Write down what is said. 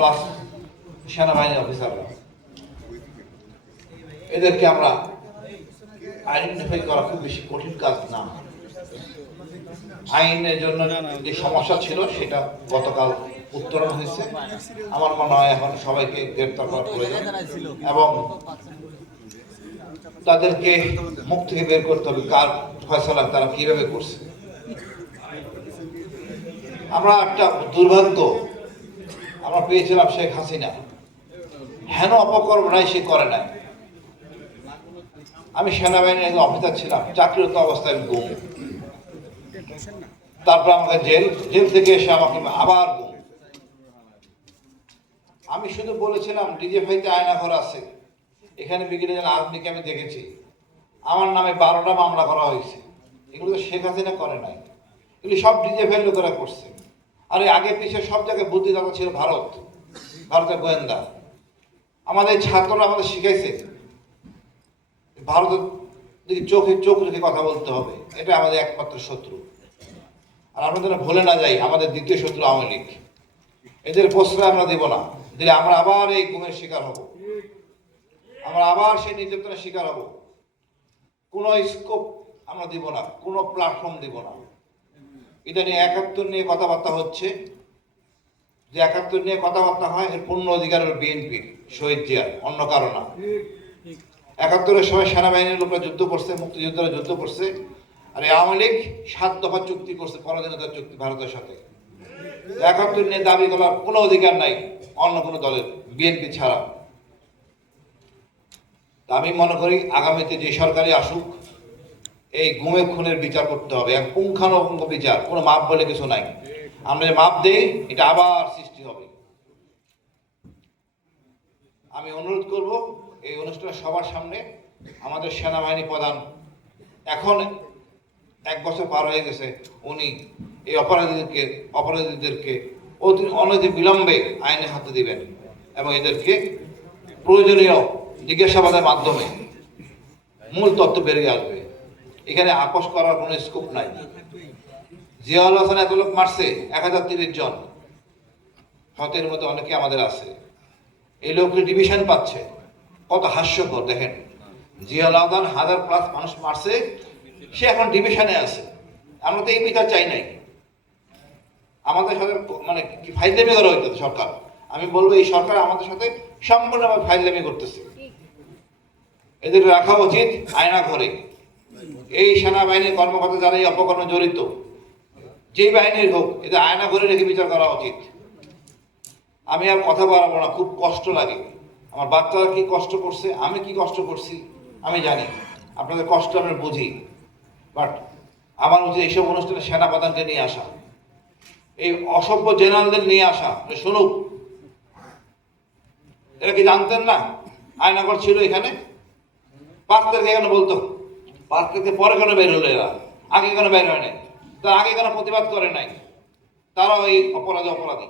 Plus সেনাবাহিনী অফিসাররা, এদেরকে আমরা আইডেন্টিফাই করা খুব বেশি কঠিন কাজ না। আইনের জন্য যে সমস্যা ছিল সেটা গতকাল উত্তরণ হয়েছে। আমার মনে হয় এখন সবাইকে গ্রেপ্তার করা প্রয়োজন এবং তাদেরকে মুখ থেকে বের করতে হবে কার ফয়সালা তারা কিভাবে করছে। আমরা একটা দুর্ভাগ্য আমরা পেয়েছিলাম শেখ হাসিনা হেন অপকর্ম নাই সে করে নাই। আমি সেনাবাহিনীর একজন অফিসার ছিলাম, চাকরিরত অবস্থায় গুম, তারপর আমাকে জেল থেকে এসে আমাকে আবার গুম। আমি শুধু বলেছিলাম ডিজিএফআইতে আয়নাঘর আছে, এখানে ব্রিগেডিয়ার আজমিকে আমি দেখেছি, আমার নামে 12টা মামলা করা হয়েছে। এগুলো তো শেখ হাসিনা করে নাই, এগুলি সব ডিজিএফআই লোকেরা করছে। আর আগে পিছিয়ে সব জায়গায় বুদ্ধিদাতা ছিল ভারতের গোয়েন্দা। আমাদের ছাত্ররা আমাদের শিখাইছে ভারতের দিকে চোখ রেখে কথা বলতে হবে, এটা আমাদের একমাত্র শত্রু। আর আমরা যেন ভুলে না যাই আমাদের দ্বিতীয় শত্রু আওয়ামী লীগ। এদের প্রশ্রয় আমরা দেব না, দিলে আমরা আবার এই গুমের শিকার হব, আমরা আবার সেই নির্যাতনের শিকার হব। কোনো স্কোপ আমরা দিব না, কোনো প্ল্যাটফর্ম দিব না। এটা নিয়ে 71 নিয়ে কথাবার্তা হচ্ছে, যে 71 নিয়ে কথাবার্তা হয় এর পূর্ণ অধিকার হল বিএনপির, শহীদ জিয়ার, অন্য কারো না। 71-এর সময় সেনাবাহিনীর লোকরা যুদ্ধ করছে, মুক্তিযোদ্ধারা যুদ্ধ করছে, আর আওয়ামী লীগ 7 দফা চুক্তি করছে, পরাধীনতার চুক্তি ভারতের সাথে। 71 নিয়ে দাবি করার কোনো অধিকার নাই অন্য কোনো দলের, বিএনপি ছাড়া। আমি মনে করি আগামীতে যে সরকারই আসুক এই গুমে খুনের বিচার করতে হবে, এক পুঙ্খানুপুঙ্খ বিচার, কোনো মাপ বলে কিছু নাই। আমরা যে মাপ দেই এটা আবার সৃষ্টি হবে। আমি অনুরোধ করব এই অনুষ্ঠানে সবার সামনে আমাদের সেনাবাহিনী প্রধান, এখন 1 বছর পার হয়ে গেছে, উনি এই অপরাধীদেরকে অনতি বিলম্বে আইনে হাতে দিবেন এবং এদেরকে প্রয়োজনীয় জিজ্ঞাসাবাদের মাধ্যমে মূল তথ্য বেরিয়ে আসবে। এখানে আপোষ করার কোনো স্কোপ নাই। জিয়াউল হাসান এত লোক মারছে, 1030 জন, হতের মতো অনেকে আমাদের আছে। এই লোকগুলি ডিভিশন পাচ্ছে, কত হাস্যকর দেখেন। জিয়াউল হাসান 1000+ মানুষ মারছে, সে এখন ডিভিশনে আছে। আমরা তো এই বিচার চাই নাই। আমাদের সাথে মানে কি ফাইজলামি করা হইতেছে সরকার। আমি বলবো এই সরকার আমাদের সাথে সম্পূর্ণভাবে ফাইজলামি করতেছে। এদের রাখা উচিত আয়না ঘরে। এই সেনাবাহিনীর কর্মকর্তা যারা এই অপকর্মে জড়িত, যেই বাহিনীর হোক, এদের আয়না ঘরে রেখে বিচার করা উচিত। আমি আর কথা বলবো না, খুব কষ্ট লাগে। আমার বাচ্চারা কি কষ্ট করছে, আমি কি কষ্ট করছি আমি জানি, আপনাদের কষ্ট আমি বুঝি। বাট আমার উচিত এইসব অনুষ্ঠানে সেনাপ্রধানকে নিয়ে আসা, এই অসভ্য জেনারেলদের নিয়ে আসা, শুনুক। এরা কি জানতেন না আয়নাঘর ছিল এখানে? 5 তারিখে কেন বলতো? 5 তারিখে পরে কেন বের হলো এরা? আগে কেন বের হয় নাই? তারা আগে কেন প্রতিবাদ করে নাই? তারাও এই অপরাধী।